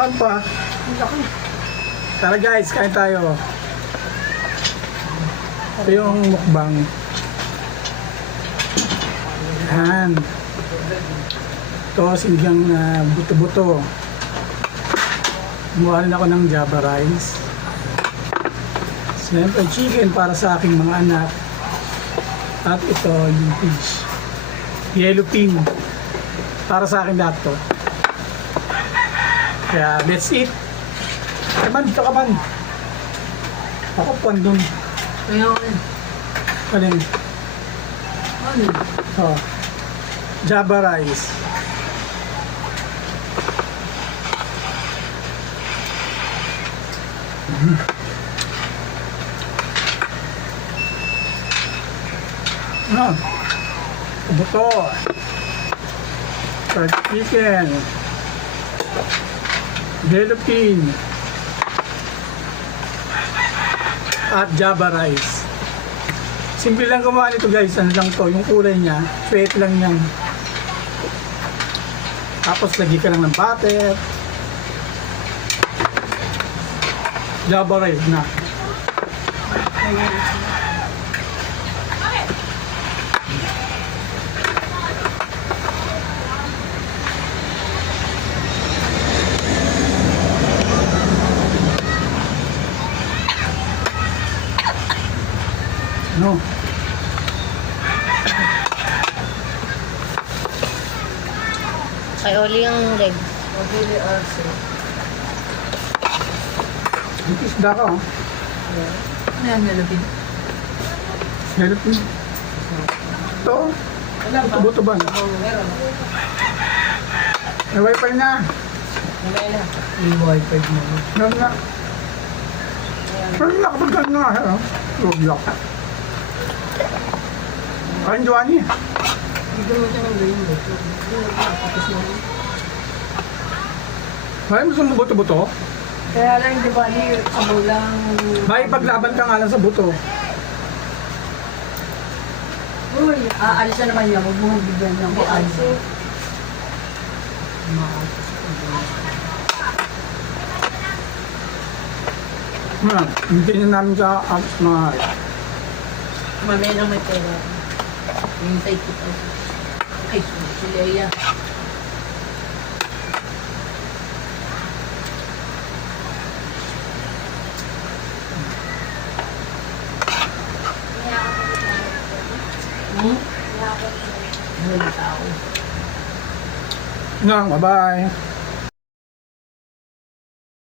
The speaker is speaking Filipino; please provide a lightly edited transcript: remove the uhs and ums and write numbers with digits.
saan pa? Tara guys, kain tayo. Ito yung mukbang. Yan. Ito, sinigang na buto-buto. Gumawa rin ako ng Java rice. Siyempre chicken para sa aking mga anak. At ito yung fish. Yellow pin. Para sa akin lahat to. Kaya let's eat. Kaman, dito ka man. Ako po andun. Kaya Kaling. ano? Oh. Java rice. Ah. Buto. Fried chicken. Yellow pin. At Java rice. Simple lang gumawa nito guys. Ano lang to, yung kulay niya, sweet lang yan. Tapos lagi ka lang ng butter. Java rice na. No. Kay Oli yung leg. Mabili also. Isda ka oh. Ano yan nalabin? Yellow pin. Ito. Wala ba? Buto ba? Meron. May wifi na. Wala na. Yung wifi mo. Meron na. Meron na kapag gano'n nga. Roblox. Kain Joanny. Hindi mo siya ng ganyan mo. Tapos mo. May gusto mo buto-buto? Kaya lang, di ba, sabaw lang. May paglaban ka nga lang sa buto. Uy, aalis na naman niya. Huwag mo bigyan ng aalis. Hindi na namin sa mga Mamaya na may pera. Hintay kita. Ay, si Leia. Ano yung tao? Bye-bye.